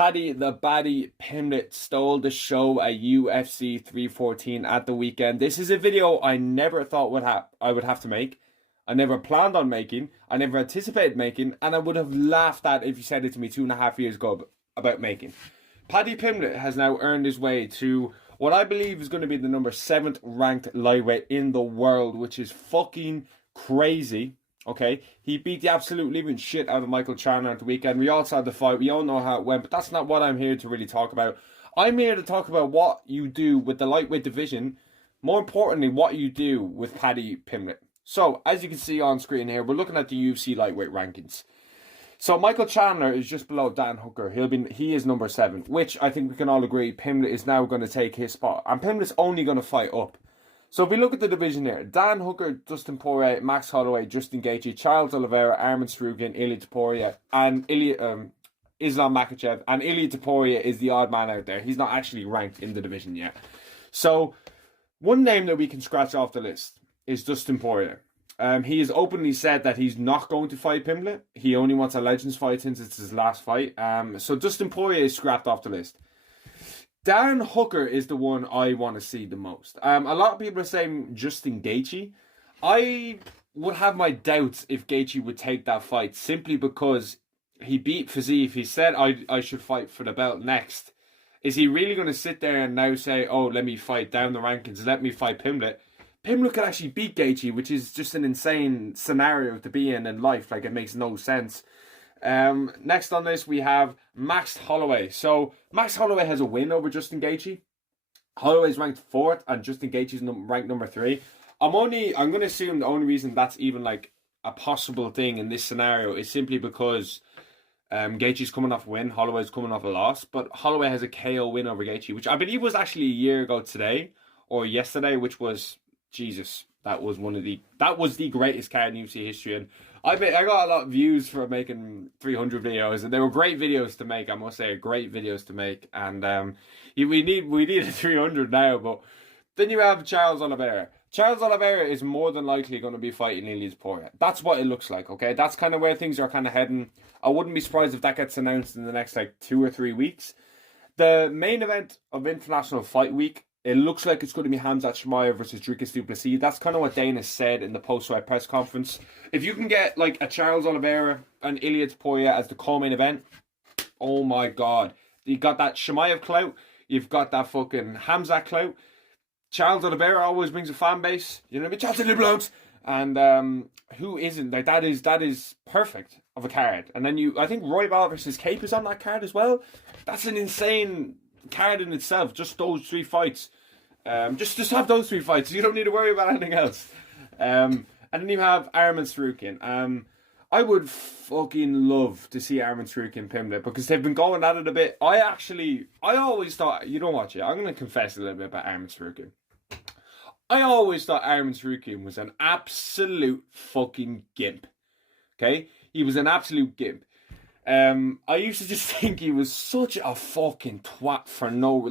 Paddy the Baddy Pimblett stole the show at UFC 314 at the weekend. This is a video I never thought I would have to make. I never planned on making. I never anticipated making, and I would have laughed at if you said it to me 2.5 years ago about making. Paddy Pimblett has now earned his way to what I believe is going to be the number 7th ranked lightweight in the world, which is fucking crazy. Okay, he beat the absolute living shit out of Michael Chandler at the weekend. We all saw the fight. We all know how it went, but that's not what I'm here to really talk about. I'm here to talk about what you do with the lightweight division. More importantly, what you do with Paddy Pimblett. So, as you can see on screen here, we're looking at the UFC lightweight rankings. So, Michael Chandler is just below Dan Hooker. He is number 7, which I think we can all agree Pimblett is now going to take his spot. And Pimblett's only going to fight up. So if we look at the division here, Dan Hooker, Dustin Poirier, Max Holloway, Justin Gaethje, Charles Oliveira, Arman Tsarukyan, Ilia Topuria, and Islam Makhachev. And Ilia Topuria is the odd man out there. He's not actually ranked in the division yet. So one name that we can scratch off the list is Dustin Poirier. He has openly said that he's not going to fight Pimblett. He only wants a Legends fight since it's his last fight. So Dustin Poirier is scrapped off the list. Dan Hooker is the one I want to see the most. A lot of people are saying Justin Gaethje. I would have my doubts if Gaethje would take that fight simply because he beat Fiziev. He said I should fight for the belt next. Is he really going to sit there and now say, oh, let me fight down the rankings, let me fight Pimblett? Pimblett could actually beat Gaethje, which is just an insane scenario to be in life. Like, it makes no sense. Next on this, we have Max Holloway. So, Max Holloway has a win over Justin Gaethje. Holloway's ranked 4th, and Justin Gaethje's ranked number 3. I'm going to assume the only reason that's even, like, a possible thing in this scenario is simply because Gaethje's coming off a win, Holloway's coming off a loss, but Holloway has a KO win over Gaethje, which I believe was actually a year ago today, or yesterday, which was, Jesus, that was the greatest card in UFC history, and I got a lot of views for making 300 videos, and they were great videos to make. I must say, great videos to make, and we need a 300 now. But then you have Charles Oliveira. Charles Oliveira is more than likely going to be fighting Ilia Topuria. That's what it looks like. Okay, that's kind of where things are kind of heading. I wouldn't be surprised if that gets announced in the next 2 or 3 weeks. The main event of International Fight Week, it looks like it's going to be Khamzat Chimaev versus Dricus du Plessis. That's kind of what Dana said in the post-fight press conference. If you can get a Charles Oliveira and Ilia Topuria as the co-main event, oh my God. You got that Chimaev clout. You've got that fucking Khamzat clout. Charles Oliveira always brings a fan base. You know what I mean? Charles Oliveira. And who isn't? That is perfect of a card. And then I think Royval versus Cape is on that card as well. That's an insane card in itself. Just those 3 fights. Just have those 3 fights. You don't need to worry about anything else. And then you have Arman Tsarukyan. I would fucking love to see Arman Tsarukyan Pimblett because they've been going at it a bit. I always thought, you don't watch it, I'm going to confess a little bit about Arman Tsarukyan. I always thought Arman Tsarukyan was an absolute fucking gimp. Okay? He was an absolute gimp. I used to just think he was such a fucking twat for no...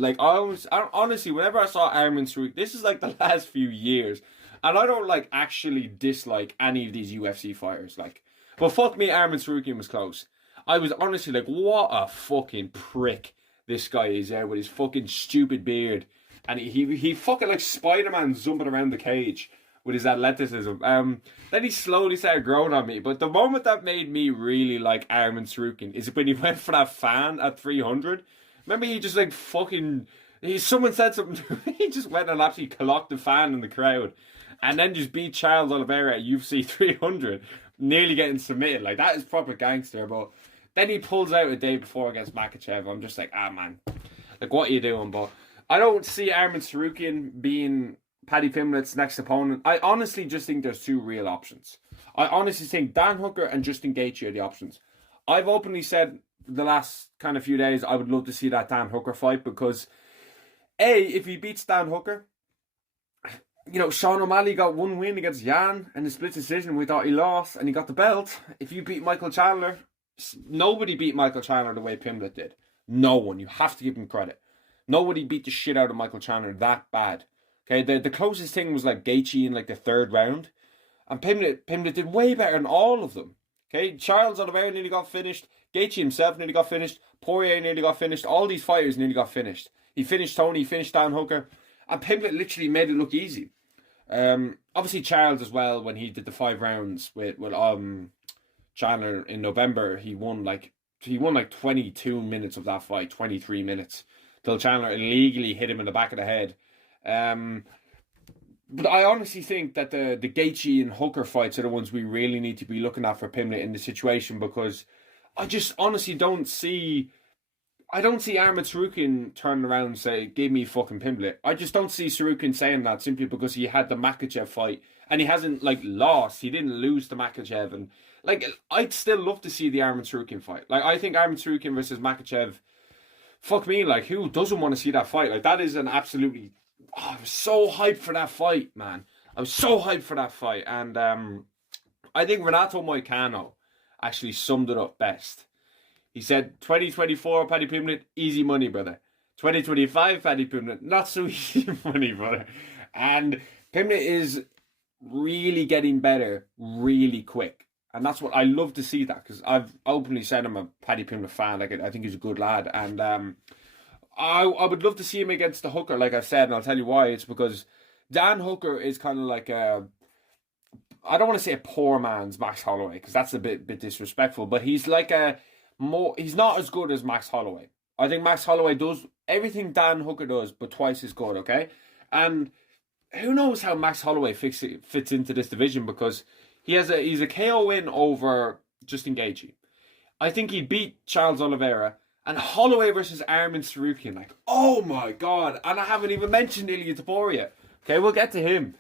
honestly, whenever I saw Arman Tsarukyan, this is the last few years, and I don't actually dislike any of these UFC fighters. But fuck me, Arman Tsarukyan was close. I was honestly what a fucking prick this guy is there with his fucking stupid beard. And he fucking like Spider-Man jumping around the cage with his athleticism. Then he slowly started growing on me. But the moment that made me really like Arman Tsarukyan is when he went for that fan at 300. Remember he just someone said something to him. He just went and actually clocked the fan in the crowd. And then just beat Charles Oliveira at UFC 300. Nearly getting submitted. That is proper gangster. But then he pulls out a day before against Makhachev. I'm just man. What are you doing? But I don't see Arman Tsarukyan being Paddy Pimblett's next opponent. I honestly just think there's 2 real options. I honestly think Dan Hooker and Justin Gaethje are the options. I've openly said the last kind of few days I would love to see that Dan Hooker fight because if he beats Dan Hooker, Sean O'Malley got 1 win against Jan in the split decision. We thought he lost and he got the belt. If you beat Michael Chandler, nobody beat Michael Chandler the way Pimblett did. No one. You have to give him credit. Nobody beat the shit out of Michael Chandler that bad. Okay, the closest thing was Gaethje in the 3rd round. And Pimblett did way better than all of them. Okay, Charles Oliveira nearly got finished. Gaethje himself nearly got finished. Poirier nearly got finished. All these fighters nearly got finished. He finished Tony, he finished Dan Hooker. And Pimblett literally made it look easy. Obviously Charles as well, when he did the 5 rounds with Chandler in November, he won like 22 minutes of that fight, 23 minutes, till Chandler illegally hit him in the back of the head. But I honestly think that the Gaethje and Hooker fights are the ones we really need to be looking at for Pimblett in this situation, because I just honestly don't see Arman Tsarukyan turning around and say, give me fucking Pimblett. I just don't see Tsarukyan saying that simply because he had the Makhachev fight and he hasn't like lost. He didn't lose to Makhachev, and like I'd still love to see the Arman Tsarukyan fight. Like I think Arman Tsarukyan versus Makhachev, fuck me, like who doesn't want to see that fight? Like that is an absolutely, I was so hyped for that fight, man. I was so hyped for that fight. And I think Renato Moicano actually summed it up best. He said, 2024, Paddy Pimblett, easy money, brother. 2025, Paddy Pimblett, not so easy money, brother. And Pimblett is really getting better really quick. And that's what I love to see, that, because I've openly said I'm a Paddy Pimblett fan. Like, I think he's a good lad. And I would love to see him against the Hooker, like I've said, and I'll tell you why. It's because Dan Hooker is kind of like I don't want to say a poor man's Max Holloway, because that's a bit disrespectful, but he's like he's not as good as Max Holloway. I think Max Holloway does everything Dan Hooker does, but twice as good, okay? And who knows how Max Holloway fits into this division, because he's a KO win over Justin Gaethje. I think he beat Charles Oliveira. And Holloway versus Arman Tsarukyan, like, oh my god! And I haven't even mentioned Ilia Topuria. Okay, we'll get to him.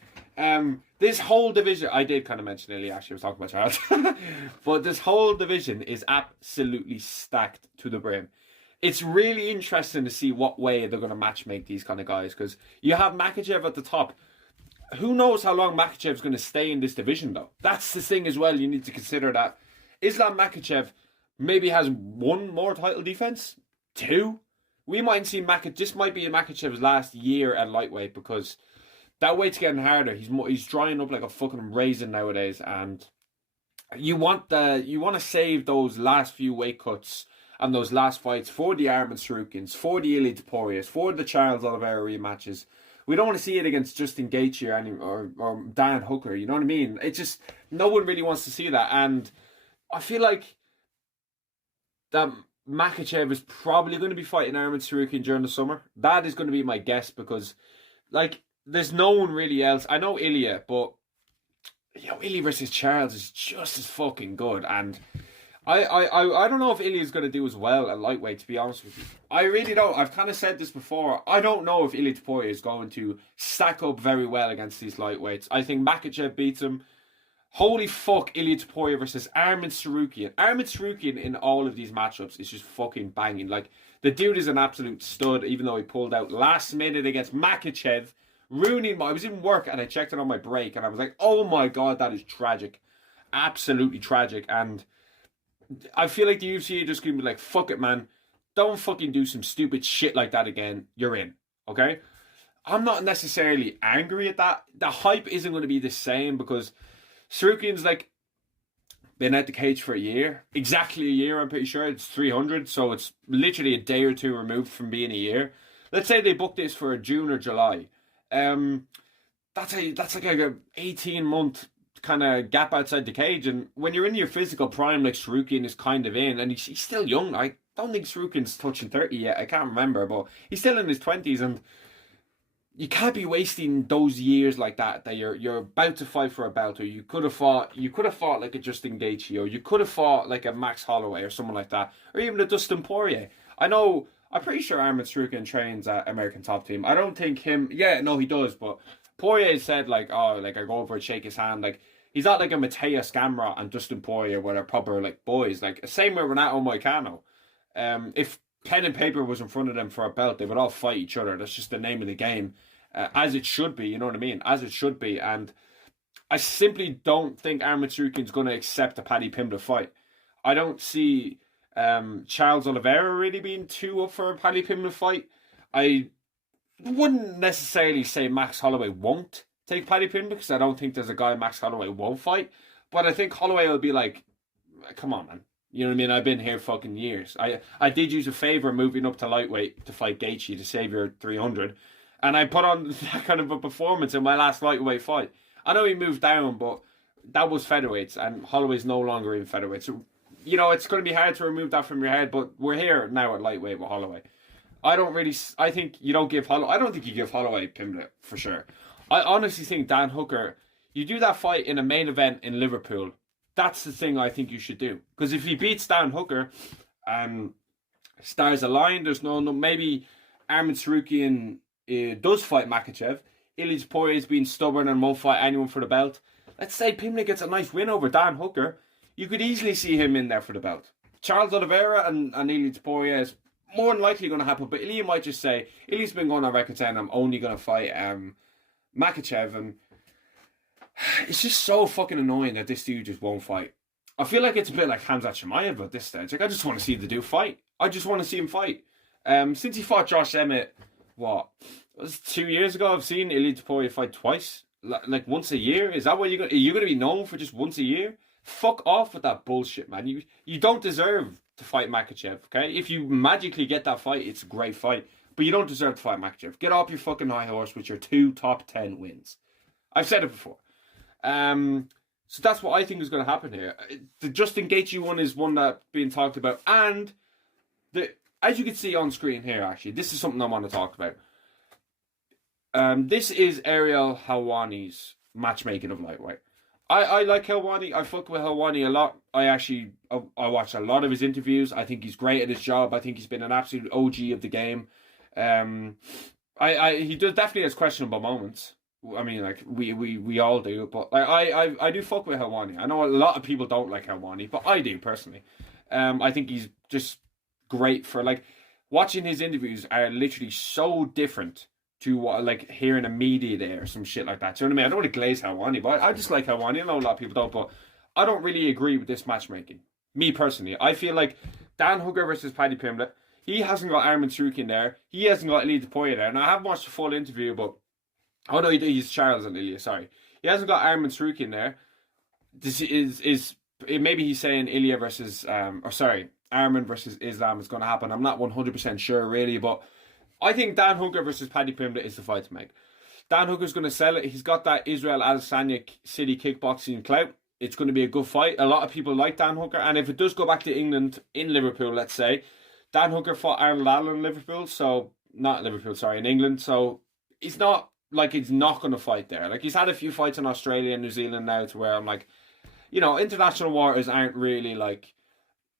This whole division, I did kind of mention Ilia, actually, I was talking about Charles. But this whole division is absolutely stacked to the brim. It's really interesting to see what way they're going to matchmake these kind of guys, because you have Makhachev at the top. Who knows how long Makhachev's going to stay in this division, though? That's the thing as well. You need to consider that Islam Makhachev maybe has 1 more title defense, 2. We might see Makhachev. This might be Makhachev's last year at lightweight, because that weight's getting harder. He's drying up like a fucking raisin nowadays, and you want to save those last few weight cuts and those last fights for the Arman Tsarukyans, for the Ilia Topurias, for the Charles Oliveira rematches. We don't want to see it against Justin Gaethje or Dan Hooker. You know what I mean? It just, no one really wants to see that, and I feel like that Makhachev is probably going to be fighting Arman Tsarukyan during the summer. That is going to be my guess, because, like, there's no one really else. I know Ilia, but Ilia versus Charles is just as fucking good. And I don't know if Ilia is going to do as well at lightweight, to be honest with you. I really don't. I've kind of said this before. I don't know if Ilia Topuria is going to stack up very well against these lightweights. I think Makhachev beats him. Holy fuck, Ilia Topuria versus Arman Tsarukyan. Arman Tsarukyan in all of these matchups is just fucking banging. Like, the dude is an absolute stud, even though he pulled out last minute against Makhachev, ruining I was in work and I checked it on my break and I was like, oh my god, that is tragic. Absolutely tragic. And I feel like the UFC are just going to be like, fuck it, man. Don't fucking do some stupid shit like that again. You're in. Okay? I'm not necessarily angry at that. The hype isn't going to be the same, because Tsarukyan's like been at the cage for a year. Exactly a year, I'm pretty sure. It's 300, so it's literally a day or two removed from being a year. Let's say they book this for June or July. That's like a 18-month kind of gap outside the cage. And when you're in your physical prime, like Tsarukyan is kind of in, and he's still young. I don't think Tsarukyan's touching 30 yet. I can't remember, but he's still in his 20s, and you can't be wasting those years like that you're about to fight for a belt, or you could have fought like a Justin Gaethje, or you could have fought like a Max Holloway or someone like that, or even a Dustin Poirier. I'm pretty sure Arman Tsarukyan trains at American Top Team. I don't think him, yeah, no, he does, but Poirier said like, oh, like I go over and shake his hand. Like, he's not like a Mateus Gamrot and Dustin Poirier where they're proper like boys. Like, same with Renato Moicano. If pen and paper was in front of them for a belt, they would all fight each other. That's just the name of the game. As it should be, you know what I mean? As it should be. And I simply don't think Arman Tsarukyan's going to accept a Paddy Pimblett fight. I don't see Charles Oliveira really being too up for a Paddy Pimblett fight. I wouldn't necessarily say Max Holloway won't take Paddy Pimblett, because I don't think there's a guy Max Holloway won't fight. But I think Holloway will be like, come on, man. You know what I mean? I've been here fucking years. I did use a favor moving up to lightweight to fight Gaethje to save your 300, and I put on that kind of a performance in my last lightweight fight. I know he moved down, but that was featherweights, and Holloway's no longer in featherweight. So, you know, it's going to be hard to remove that from your head, but we're here now at lightweight with Holloway. I think you don't give Holloway, I don't think you give Holloway Pimblett for sure. I honestly think Dan Hooker, you do that fight in a main event in Liverpool. That's the thing I think you should do. Because if he beats Dan Hooker, stars align, there's no maybe Arman Tsarukyan does fight Makhachev. Ilya Poirier's been stubborn and won't fight anyone for the belt. Let's say Pimblett gets a nice win over Dan Hooker. You could easily see him in there for the belt. Charles Oliveira and Ilya Poirier is more than likely going to happen, but Ilya might just say, Ilya's been going on record saying I'm only going to fight Makhachev, and it's just so fucking annoying that this dude just won't fight. I feel like it's a bit like Khamzat Chimaev at this stage. Like, I just want to see the dude fight. I just want to see him fight. Since he fought Josh Emmett, what was it, 2 years ago? I've seen Ilya Poirier fight twice, like once a year. Is that what you're going to be known for, just once a year? Fuck off with that bullshit, man. You don't deserve to fight Makhachev, okay? If you magically get that fight, it's a great fight. But you don't deserve to fight Makhachev. Get off your fucking high horse with your 2 top 10 wins. I've said it before. So that's what I think is going to happen here. The Justin Gaethje one is one that's being talked about. And as you can see on screen here, actually, this is something I want to talk about. This is Ariel Helwani's matchmaking of lightweight. I like Helwani. I fuck with Helwani a lot. I watched a lot of his interviews. I think he's great at his job. I think he's been an absolute OG of the game. He does definitely has questionable moments. I mean, like we all do, but I do fuck with Helwani. I know a lot of people don't like Helwani, but I do personally. I think he's just great for, like, watching his interviews are literally so different to what, like, hearing a media there or some shit like that. Do you know what I mean? I don't want to glaze Helwani, but I just like Helwani. I know a lot of people don't, but I don't really agree with this matchmaking. Me personally, I feel like Dan Hooker versus Paddy Pimblett. He hasn't got Arman Tsarukyan there. He hasn't got Ilya Poirier there. And I haven't watched the full interview, but oh no, he's Charles and Ilya. Sorry, he hasn't got Arman Tsarukyan there. This is maybe he's saying Ilya versus Arman versus Islam is going to happen. I'm not 100% sure really, but I think Dan Hooker versus Paddy Pimblett is the fight to make. Dan Hooker's going to sell it. He's got that Israel Adesanya city kickboxing clout. It's going to be a good fight. A lot of people like Dan Hooker, and if it does go back to England, in Liverpool, let's say, Dan Hooker fought Arnold Allen in Liverpool, in England, so it's not like he's not going to fight there. Like, he's had a few fights in Australia and New Zealand now, to where I'm like, you know, international waters aren't really like,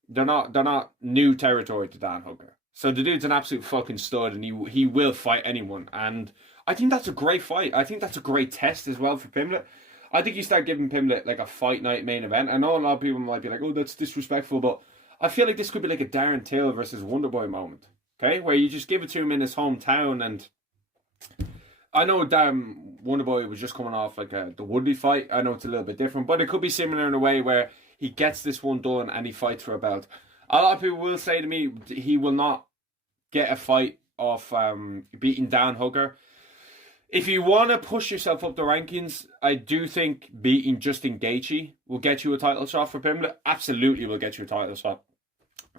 they're not new territory to Dan Hooker. So the dude's an absolute fucking stud, and he will fight anyone. And I think that's a great fight. I think that's a great test as well for Pimblett. I think you start giving Pimblett like a fight night main event. I know a lot of people might be like, oh, that's disrespectful, but I feel like this could be like a Darren Till versus Wonderboy moment. Okay? Where you just give it to him in his hometown. And I know Wonderboy was just coming off like the Woodley fight. I know it's a little bit different, but it could be similar in a way where he gets this one done and he fights for a belt. A lot of people will say to me he will not get a fight off beating Dan Hooker. If you want to push yourself up the rankings, I do think beating Justin Gaethje will get you a title shot for Pimblett. Absolutely will get you a title shot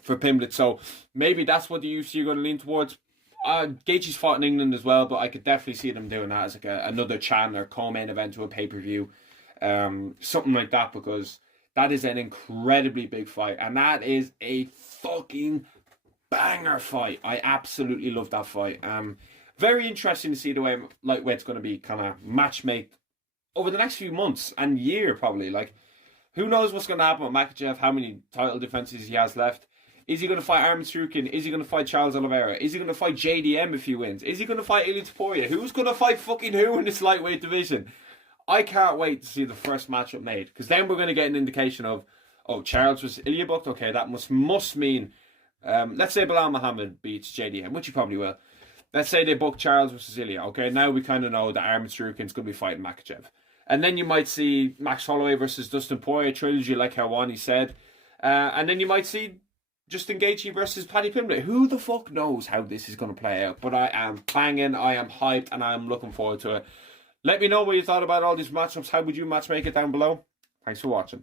for Pimblett. So maybe that's what the UFC are going to lean towards. Gaethje's fought in England as well, but I could definitely see them doing that as like another Chandler co-main event to a pay-per-view. Something like that, because that is an incredibly big fight. And that is a fucking banger fight. I absolutely love that fight. Very interesting to see the way lightweight's going to be kind of matchmade over the next few months and year, probably. Like, who knows what's going to happen with Makhachev, how many title defenses he has left. Is he going to fight Arman Tsarukyan? Is he going to fight Charles Oliveira? Is he going to fight JDM if he wins? Is he going to fight Ilya Poirier? Who's going to fight fucking who in this lightweight division? I can't wait to see the first matchup made, because then we're going to get an indication of, oh, Charles was Ilya booked? Okay, that must mean, let's say Bilal Muhammad beats JDM, which he probably will. Let's say they book Charles versus Ilya. Okay, now we kind of know that Arman Tsarukyan's going to be fighting Makhachev. And then you might see Max Holloway versus Dustin Poirier trilogy, like Helwani said. And then you might see Justin Gaethje versus Paddy Pimblett. Who the fuck knows how this is going to play out? But I am banging, I am hyped, and I am looking forward to it. Let me know what you thought about all these matchups. How would you matchmake it down below? Thanks for watching.